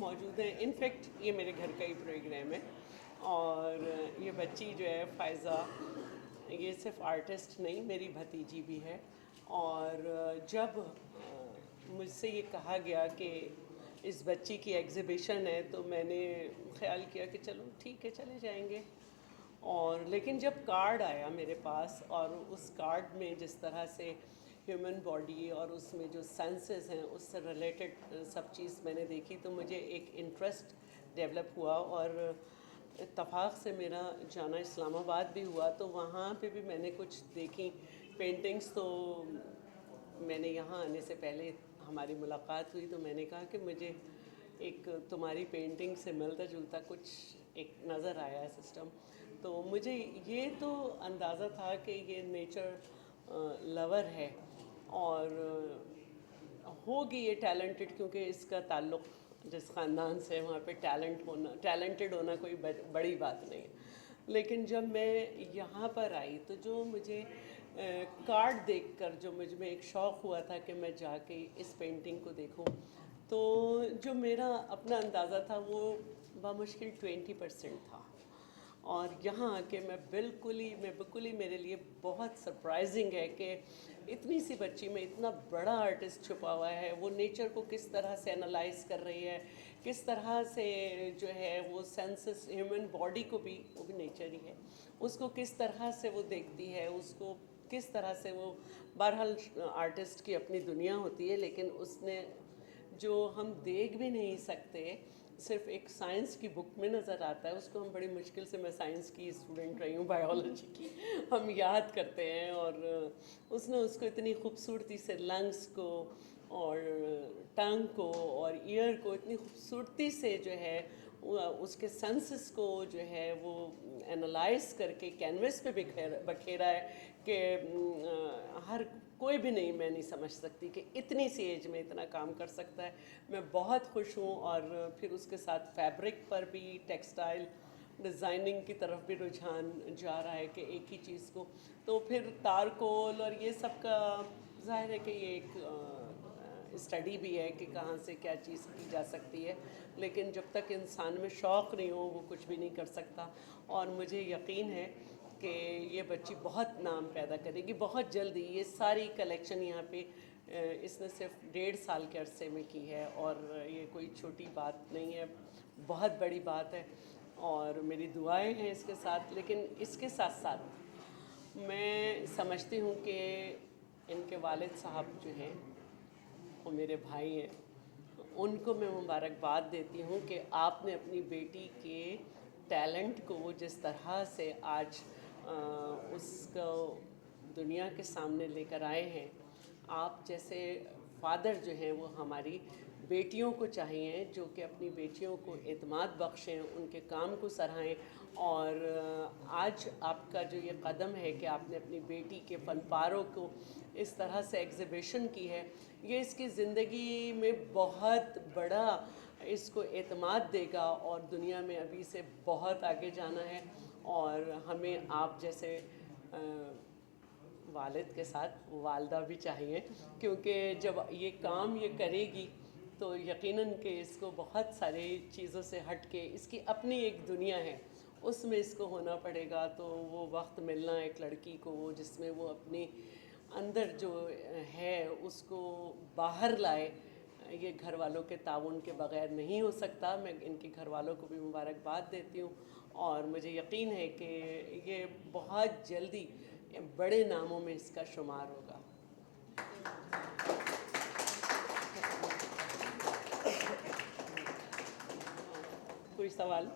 मौजूद हैं। इनफैक्ट ये मेरे घर का ही प्रोग्राम है। और ये बच्ची जो है फ़ायज़ा, ये सिर्फ आर्टिस्ट नहीं, मेरी भतीजी भी है। और जब मुझसे ये कहा गया कि इस बच्ची की एग्ज़िबिशन है, तो मैंने ख़्याल किया कि चलो ठीक है, चले जाएंगे। और लेकिन जब कार्ड आया मेरे पास, और उस कार्ड में जिस तरह से ह्यूमन बॉडी और उसमें जो सेंसेस हैं उससे रिलेटेड सब चीज़ मैंने देखी, तो मुझे एक इंटरेस्ट डेवलप हुआ। और इत्तफाक से मेरा जाना इस्लामाबाद भी हुआ, तो वहाँ पे भी मैंने कुछ देखी पेंटिंग्स। तो मैंने यहाँ आने से पहले हमारी मुलाकात हुई, तो मैंने कहा कि मुझे एक तुम्हारी पेंटिंग से मिलता जुलता कुछ एक नज़र आया है सिस्टम। तो मुझे ये तो अंदाज़ा था कि ये नेचर लवर है, और होगी ये टैलेंटेड, क्योंकि इसका ताल्लुक़ जिस ख़ानदान से है वहाँ पे टैलेंटेड होना कोई बड़ी बात नहीं है। लेकिन जब मैं यहाँ पर आई, तो जो मुझे कार्ड देखकर जो मुझ में एक शौक़ हुआ था कि मैं जाके इस पेंटिंग को देखूं, तो जो मेरा अपना अंदाज़ा था वो बामुश्किल 20% था। और यहाँ आके मैं बिल्कुल ही मेरे लिए बहुत सरप्राइजिंग है कि इतनी सी बच्ची में इतना बड़ा आर्टिस्ट छुपा हुआ है। वो नेचर को किस तरह से एनालाइज कर रही है, किस तरह से जो है वो सेंसेस, ह्यूमन बॉडी को भी, वो भी नेचर ही है, उसको किस तरह से वो देखती है, उसको किस तरह से वो, बहरहाल आर्टिस्ट की अपनी दुनिया होती है, लेकिन उसने जो हम देख भी नहीं सकते, सिर्फ एक साइंस की बुक में नज़र आता है, उसको हम बड़ी मुश्किल से, मैं साइंस की स्टूडेंट रही हूँ, बायोलॉजी की, हम याद करते हैं। और उसने उसको इतनी खूबसूरती से लंग्स को और टंग को और ईयर को इतनी खूबसूरती से जो है उसके सेंसेस को जो है वो एनालाइज करके कैनवस पे बखेरा है कि हर कोई भी नहीं, मैं नहीं समझ सकती कि इतनी सी एज में इतना काम कर सकता है। मैं बहुत खुश हूँ। और फिर उसके साथ फैब्रिक पर भी, टेक्सटाइल डिज़ाइनिंग की तरफ भी रुझान जा रहा है कि एक ही चीज़ को, तो फिर तारकोल और ये सब का ज़ाहिर है कि ये एक स्टडी भी है कि कहाँ से क्या चीज़ की जा सकती है। लेकिन जब तक इंसान में शौक़ नहीं हो, वो कुछ भी नहीं कर सकता। और मुझे यकीन है कि ये बच्ची बहुत नाम पैदा करेगी बहुत जल्दी। ये सारी कलेक्शन यहाँ पे इसने सिर्फ 1.5 साल के अरसे में की है, और ये कोई छोटी बात नहीं है, बहुत बड़ी बात है। और मेरी दुआएं हैं इसके साथ। लेकिन इसके साथ साथ मैं समझती हूँ कि इनके वालिद साहब जो हैं, वो मेरे भाई हैं, उनको मैं मुबारकबाद देती हूँ कि आपने अपनी बेटी के टैलेंट को जिस तरह से आज उसको दुनिया के सामने लेकर आए हैं। आप जैसे फादर जो हैं, वो हमारी बेटियों को चाहिए जो कि अपनी बेटियों को एतमाद बख्शें, उनके काम को सराहें। और आज आपका जो ये कदम है कि आपने अपनी बेटी के फनपारों को इस तरह से एग्ज़िबिशन की है, ये इसकी ज़िंदगी में बहुत बड़ा इसको एतमाद देगा, और दुनिया में अभी से बहुत आगे जाना है। और हमें आप जैसे वालिद के साथ वालदा भी चाहिए, क्योंकि जब ये काम ये करेगी तो यकीनन कि इसको बहुत सारी चीज़ों से हट के इसकी अपनी एक दुनिया है, उसमें इसको होना पड़ेगा। तो वो वक्त मिलना एक लड़की को, जिसमें वो अपने अंदर जो है उसको बाहर लाए, ये घर वालों के ताउन के बग़ैर नहीं हो सकता। मैं इनके घर वालों को भी मुबारकबाद देती हूँ, और मुझे यकीन है कि ये बहुत जल्दी बड़े नामों में इसका शुमार होगा। कोई सवाल?